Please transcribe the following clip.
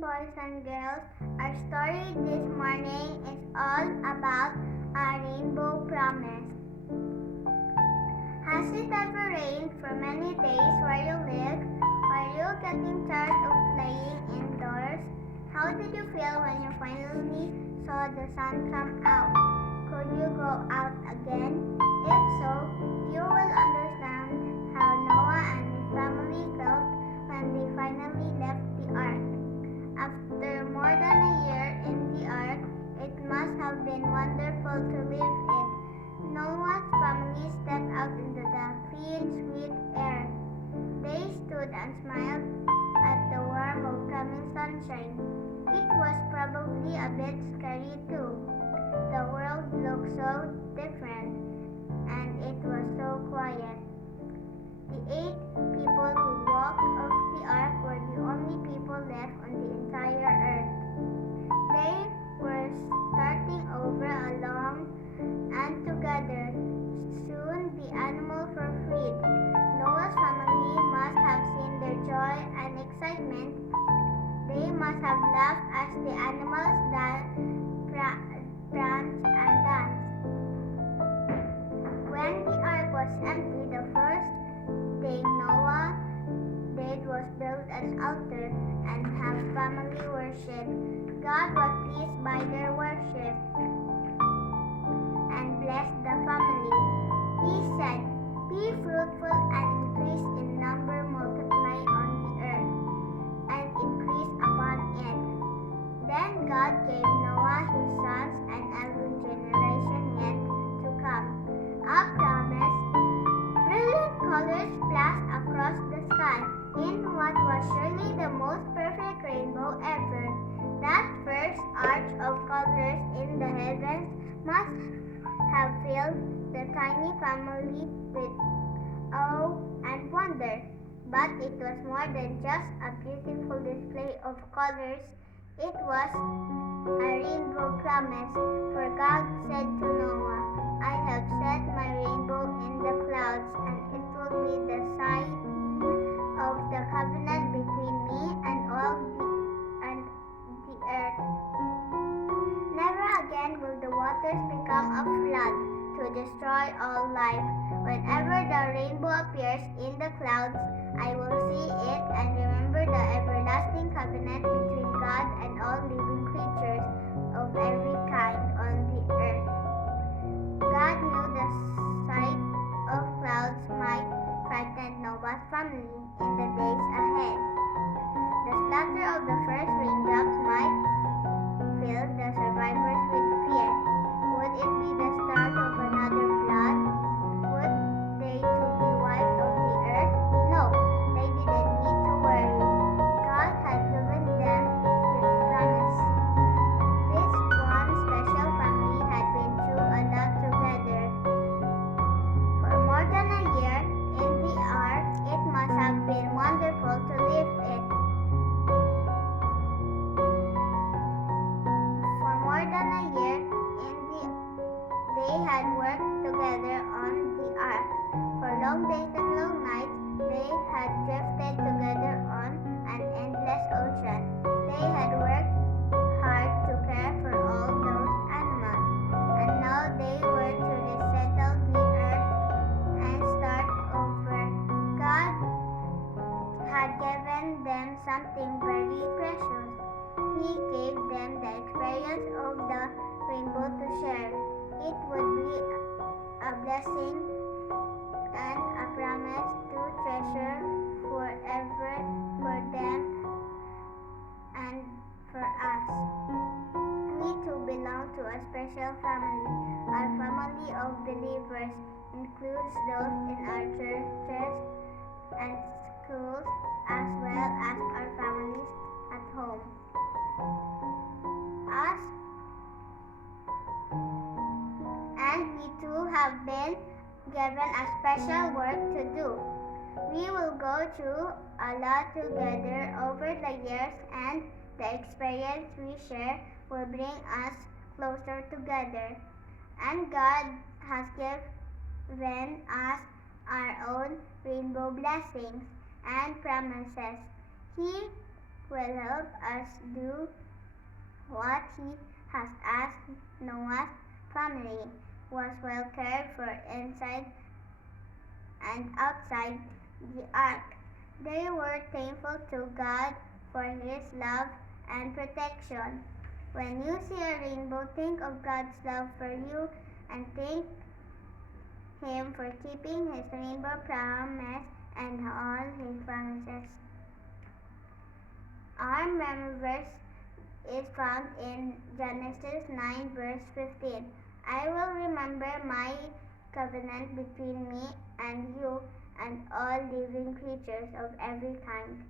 boys and girls. Our story this morning is all about a rainbow promise. Has it ever rained for many days where you live? Were you getting tired of playing indoors? How did you feel when you finally saw the sun come out? Could you go out again? If so, you will understand how Noah and his family felt when they finally left the ark. After more than a year in the ark, it must have been wonderful to live in. Noah's family stepped out into the clean, sweet air. They stood and smiled at the warm, welcoming sunshine. It was probably a bit scary too. The world looked so different, and it was so quiet. The 8 people who walked off the ark were the only people left on the entire earth. They were starting over along and together. Soon the animals were freed. Noah's family must have seen their joy and excitement. They must have laughed as the animals pranced and danced. When the ark was empty, the first thing Noah did was build an altar and have family worship. God was pleased by their worship and blessed the family. He said, "Be fruitful and increase in number, multiply on the earth, and increase upon it." Then God gave Noah his sons and every generation yet to come a promise. Brilliant colors splashed across the sky in what was surely the most perfect rainbow ever. That first arch of colors in the heavens must have filled the tiny family with awe and wonder. But it was more than just a beautiful display of colors. It was a rainbow promise, for God said to Noah, "I have set my rainbow in the clouds, and it will be the sign of the covenant between me and the earth. Never again will the waters become a flood to destroy all life. Whenever the rainbow appears in the clouds, I will see it and remember the everlasting covenant between God and all living creatures of every kind on the earth." God knew the sight of clouds might frighten Noah's family in the days ahead. The splatter of the first raindrops might fill the survivors with fear. Would it be the start of another flood? Would they too be wiped off the earth? No, they didn't need to worry. God had given them His promise. This one special family had been through a lot together. For more than a year in the ark, it must have been wonderful to live it. For more than a year they had worked together on the ark. For long days and long nights, they had drifted together on an endless ocean. They had worked hard to care for all those animals, and now they were to resettle the earth and start over. God had given them something very precious. He gave them the experience of the rainbow to share. It would be a blessing and a promise to treasure forever for them and for us. We too belong to a special family. Our family of believers includes those in our churches and schools, as well as our families at home. And we too have been given a special work to do. We will go through a lot together over the years, and the experience we share will bring us closer together. And God has given us our own rainbow blessings and promises. He will help us do what he has asked. Noah's family was well cared for inside and outside the ark. They were thankful to God for his love and protection. When you see a rainbow, think of God's love for you and thank him for keeping his rainbow promise and all his promises. Our memory verse is found in Genesis 9 verse 15. I will remember my covenant between me and you and all living creatures of every kind.